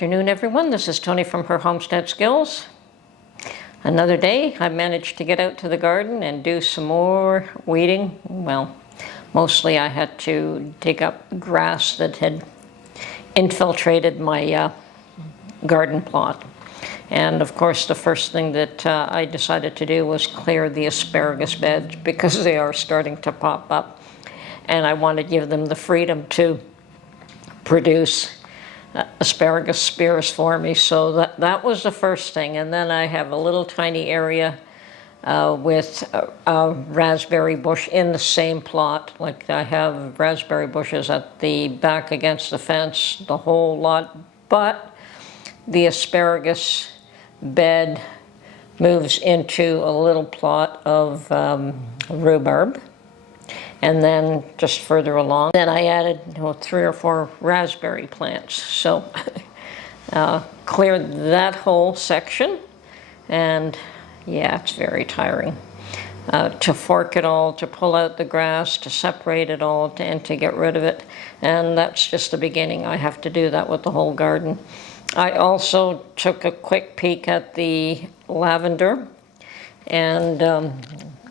afternoon, everyone. This is Tony from Her Homestead Skills. Another day, I managed to get out to the garden and do some more weeding. Well, mostly I had to dig up grass that had infiltrated my garden plot. And of course, the first thing that I decided to do was clear the asparagus beds because they are starting to pop up. And I want to give them the freedom to produce asparagus spears for me. So that was the first thing. And then I have a little tiny area with a raspberry bush in the same plot. Like I have raspberry bushes at the back against the fence, the whole lot. But the asparagus bed moves into a little plot of rhubarb. And then just further along, then I added 3 or 4 raspberry plants. So cleared that whole section, and yeah, it's very tiring to fork it all, to pull out the grass, to separate it all, and to get rid of it. And that's just the beginning. I have to do that with the whole garden. I also took a quick peek at the lavender and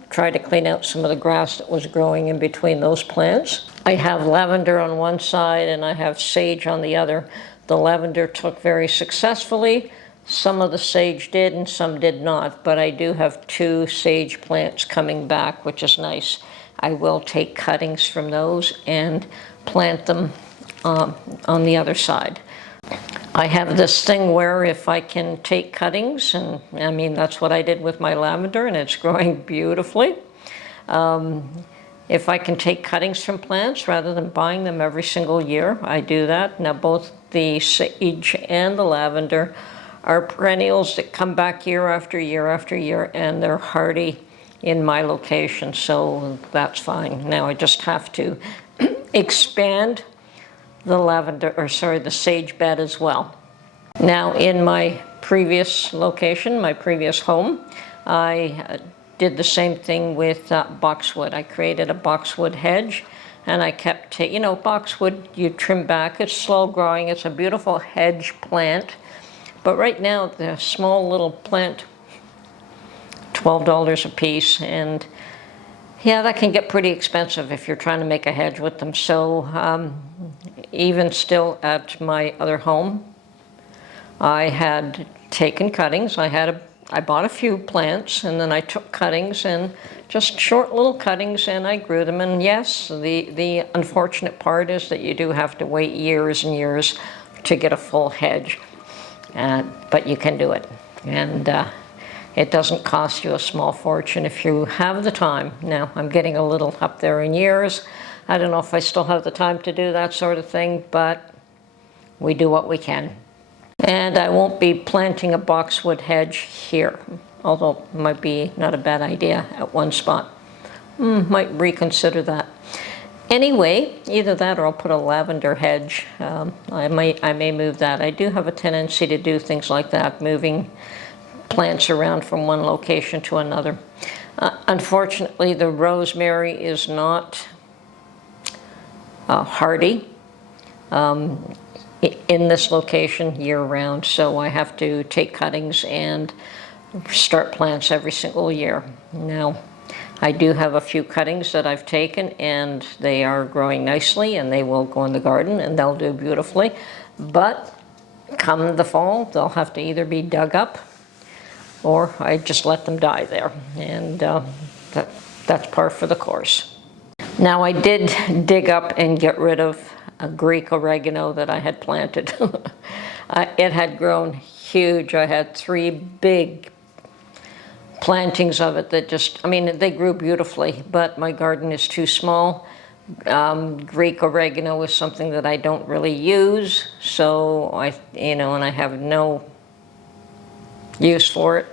try to clean out some of the grass that was growing in between those plants. I have lavender on one side and I have sage on the other. The lavender took very successfully. Some of the sage did and some did not, but I do have 2 sage plants coming back, which is nice. I will take cuttings from those and plant them on the other side. I have this thing where if I can take cuttings, and I mean that's what I did with my lavender and it's growing beautifully. If I can take cuttings from plants rather than buying them every single year, I do that. Now both the sage and the lavender are perennials that come back year after year after year, and they're hardy in my location, so that's fine. Now I just have to expand the sage bed as well. Now in my previous location, my previous home, I did the same thing with boxwood. I created a boxwood hedge, and I kept, boxwood you trim back, it's slow growing, it's a beautiful hedge plant, but right now the small little plant, $12 a piece, and yeah, that can get pretty expensive if you're trying to make a hedge with them. So even still at my other home, I had taken cuttings. I bought a few plants, and then I took cuttings and just short little cuttings, and I grew them. And yes, the unfortunate part is that you do have to wait years and years to get a full hedge, but you can do it. And it doesn't cost you a small fortune if you have the time. Now, I'm getting a little up there in years. I don't know if I still have the time to do that sort of thing, but we do what we can. And I won't be planting a boxwood hedge here, although it might be not a bad idea at one spot. Might reconsider that. Anyway, either that or I'll put a lavender hedge. I may move that. I do have a tendency to do things like that, moving plants around from one location to another. Unfortunately, the rosemary is not hardy in this location year-round, so I have to take cuttings and start plants every single year. Now, I do have a few cuttings that I've taken, and they are growing nicely, and they will go in the garden, and they'll do beautifully. But come the fall, they'll have to either be dug up, or I just let them die there, and that's par for the course. Now I did dig up and get rid of a Greek oregano that I had planted. It had grown huge. I had 3 big plantings of it that they grew beautifully, but my garden is too small. Greek oregano is something that I don't really use, so and I have no use for it.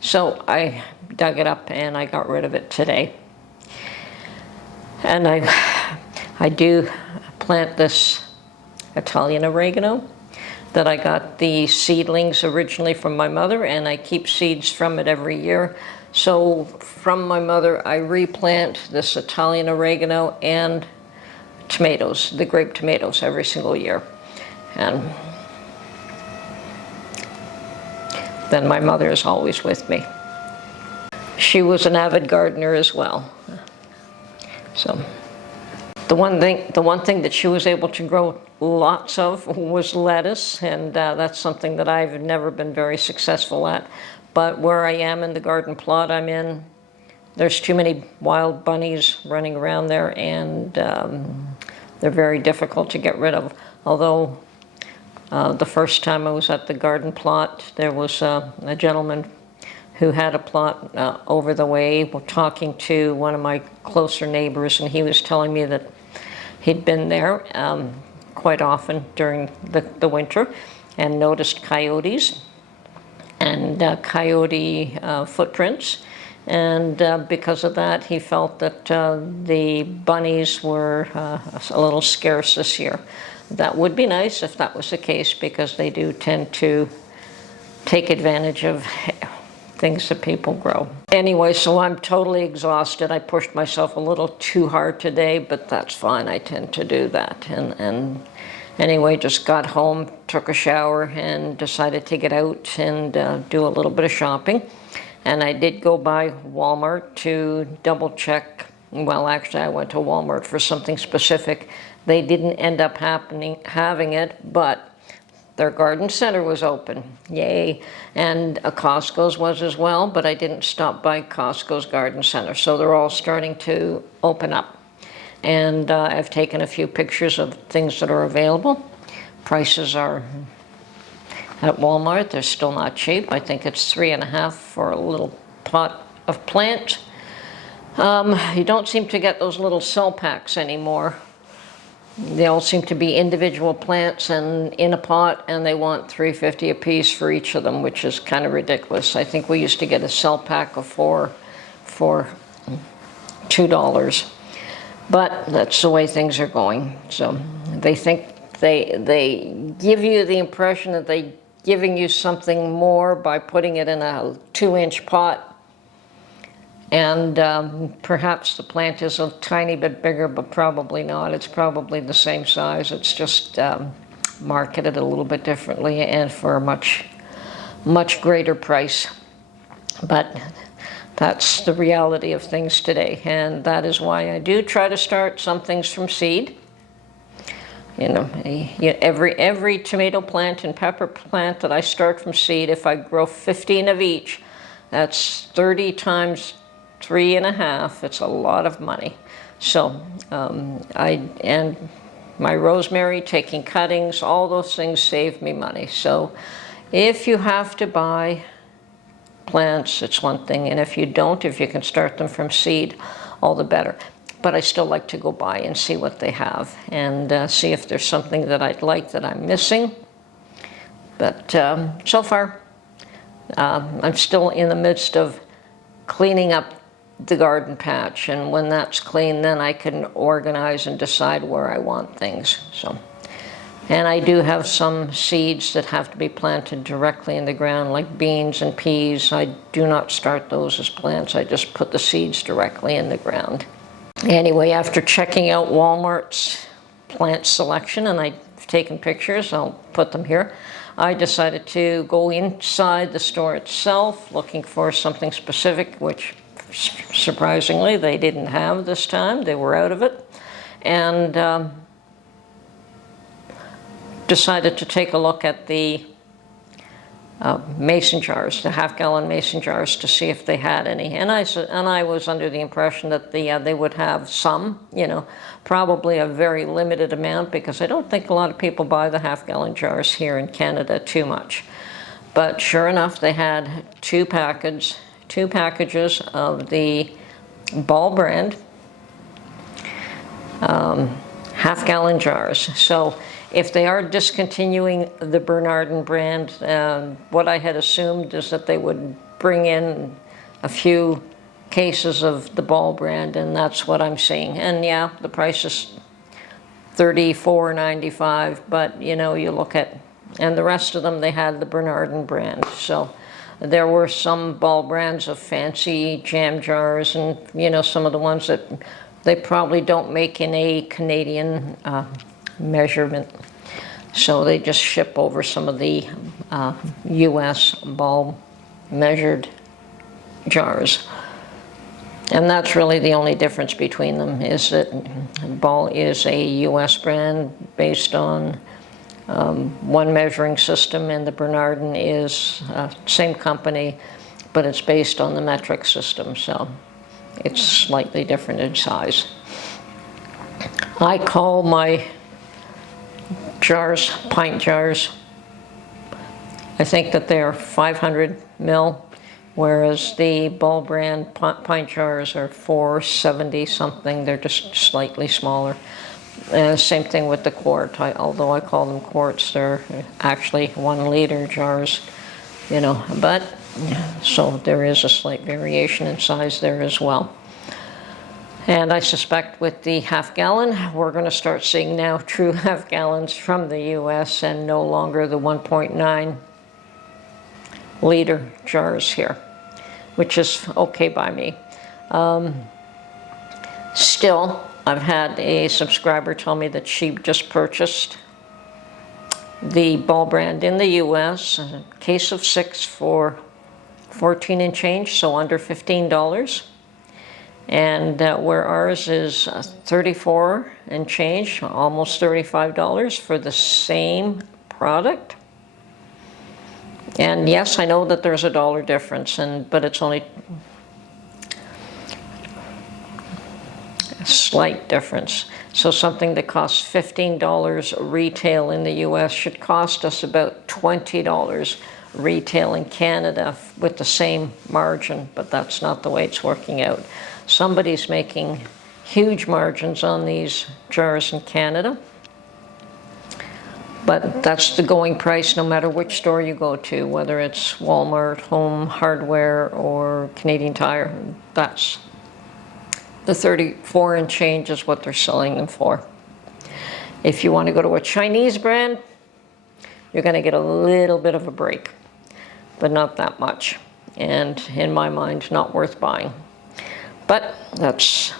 So I dug it up and I got rid of it today. And I do plant this Italian oregano that I got the seedlings originally from my mother, and I keep seeds from it every year. So from my mother, I replant this Italian oregano and tomatoes, the grape tomatoes, every single year. And then my mother is always with me. She was an avid gardener as well. So the one thing that she was able to grow lots of was lettuce, and that's something that I've never been very successful at. But where I am in the garden plot I'm in, there's too many wild bunnies running around there, and they're very difficult to get rid of. Although the first time I was at the garden plot, there was a gentleman who had a plot over the way, talking to one of my closer neighbors, and he was telling me that he'd been there quite often during the winter and noticed coyotes and coyote footprints. And because of that, he felt that the bunnies were a little scarce this year. That would be nice if that was the case, because they do tend to take advantage of things that people grow. Anyway, so I'm totally exhausted. I pushed myself a little too hard today, but that's fine. I tend to do that. And anyway, just got home, took a shower, and decided to get out and do a little bit of shopping. And I did go by Walmart to double check. Well, actually, I went to Walmart for something specific. They didn't end up having it, but their garden center was open. Yay. And Costco's was as well, but I didn't stop by Costco's garden center. So they're all starting to open up. And I've taken a few pictures of things that are available. Prices are at Walmart, they're still not cheap. I think it's $3.50 for a little pot of plant. You don't seem to get those little cell packs anymore. They all seem to be individual plants and in a pot, and they want $3.50 a piece for each of them, which is kind of ridiculous. I think we used to get a cell pack of 4 for $2, but that's the way things are going. So they think they give you the impression that they're giving you something more by putting it in a 2-inch pot. And perhaps the plant is a tiny bit bigger, but probably not. It's probably the same size. It's just marketed a little bit differently and for a much greater price. But that's the reality of things today. And that is why I do try to start some things from seed. You know, every tomato plant and pepper plant that I start from seed, if I grow 15 of each, that's 30 times 3.5. It's a lot of money. So and my rosemary, taking cuttings, all those things save me money. So if you have to buy plants, it's one thing, and if you don't, if you can start them from seed, all the better. But I still like to go by and see what they have and see if there's something that I'd like that I'm missing. But so far, I'm still in the midst of cleaning up the garden patch, and when that's clean, then I can organize and decide where I want things. So, and I do have some seeds that have to be planted directly in the ground, like beans and peas. I do not start those as plants. I just put the seeds directly in the ground. Anyway, after checking out Walmart's plant selection, and I've taken pictures, I'll put them here, I decided to go inside the store itself looking for something specific, which surprisingly they didn't have this time. They were out of it. And decided to take a look at the mason jars, the half-gallon mason jars, to see if they had any. And I was under the impression that they would have some, you know, probably a very limited amount, because I don't think a lot of people buy the half-gallon jars here in Canada too much. But sure enough, they had two packages of the Ball brand half-gallon jars. So if they are discontinuing the Bernardin brand, what I had assumed is that they would bring in a few cases of the Ball brand, and that's what I'm seeing. And yeah, the price is $34.95, but you know, you look at, and the rest of them, they had the Bernardin brand. So there were some Ball brands of fancy jam jars, and you know, some of the ones that they probably don't make in a Canadian measurement. So they just ship over some of the US ball measured jars. And that's really the only difference between them, is that Ball is a US brand based on one measuring system, and the Bernardin is same company, but it's based on the metric system, so it's slightly different in size. I call my jars pint jars. I think that they are 500 ml, whereas the Ball brand pint jars are 470 something. They're just slightly smaller. Same thing with the quart. Although I call them quarts, they're actually 1 liter jars, you know, but so there is a slight variation in size there as well. And I suspect with the half gallon, we're going to start seeing now true half gallons from the US and no longer the 1.9 liter jars here, which is okay by me. Still, I've had a subscriber tell me that she just purchased the Ball brand in the US, a case of 6 for 14 and change, so under $15. And where ours is 34 and change, almost $35 for the same product. And yes, I know that there's a dollar difference, but it's only a slight difference. So something that costs $15 retail in the US should cost us about $20 retail in Canada with the same margin, but that's not the way it's working out. Somebody's making huge margins on these jars in Canada, but that's the going price no matter which store you go to, whether it's Walmart, Home Hardware, or Canadian Tire. That's the 34 and change is what they're selling them for. If you want to go to a Chinese brand, you're going to get a little bit of a break, but not that much. And in my mind, not worth buying. But that's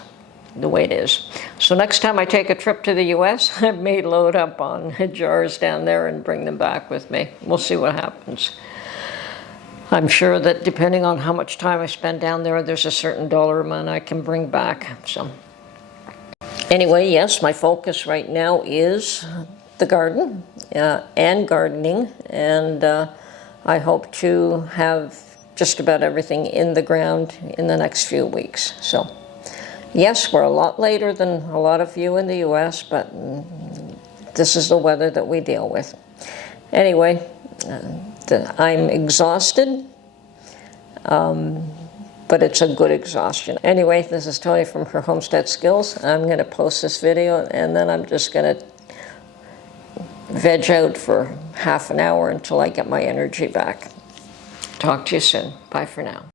the way it is. So next time I take a trip to the US, I may load up on jars down there and bring them back with me. We'll see what happens. I'm sure that depending on how much time I spend down there, there's a certain dollar amount I can bring back. So anyway, yes, my focus right now is the garden and gardening, and I hope to have just about everything in the ground in the next few weeks. So yes, we're a lot later than a lot of you in the US, but this is the weather that we deal with. Anyway, I'm exhausted, but it's a good exhaustion. Anyway, this is Tony from Her Homestead Skills. I'm going to post this video, and then I'm just going to veg out for half an hour until I get my energy back. Talk to you soon. Bye for now.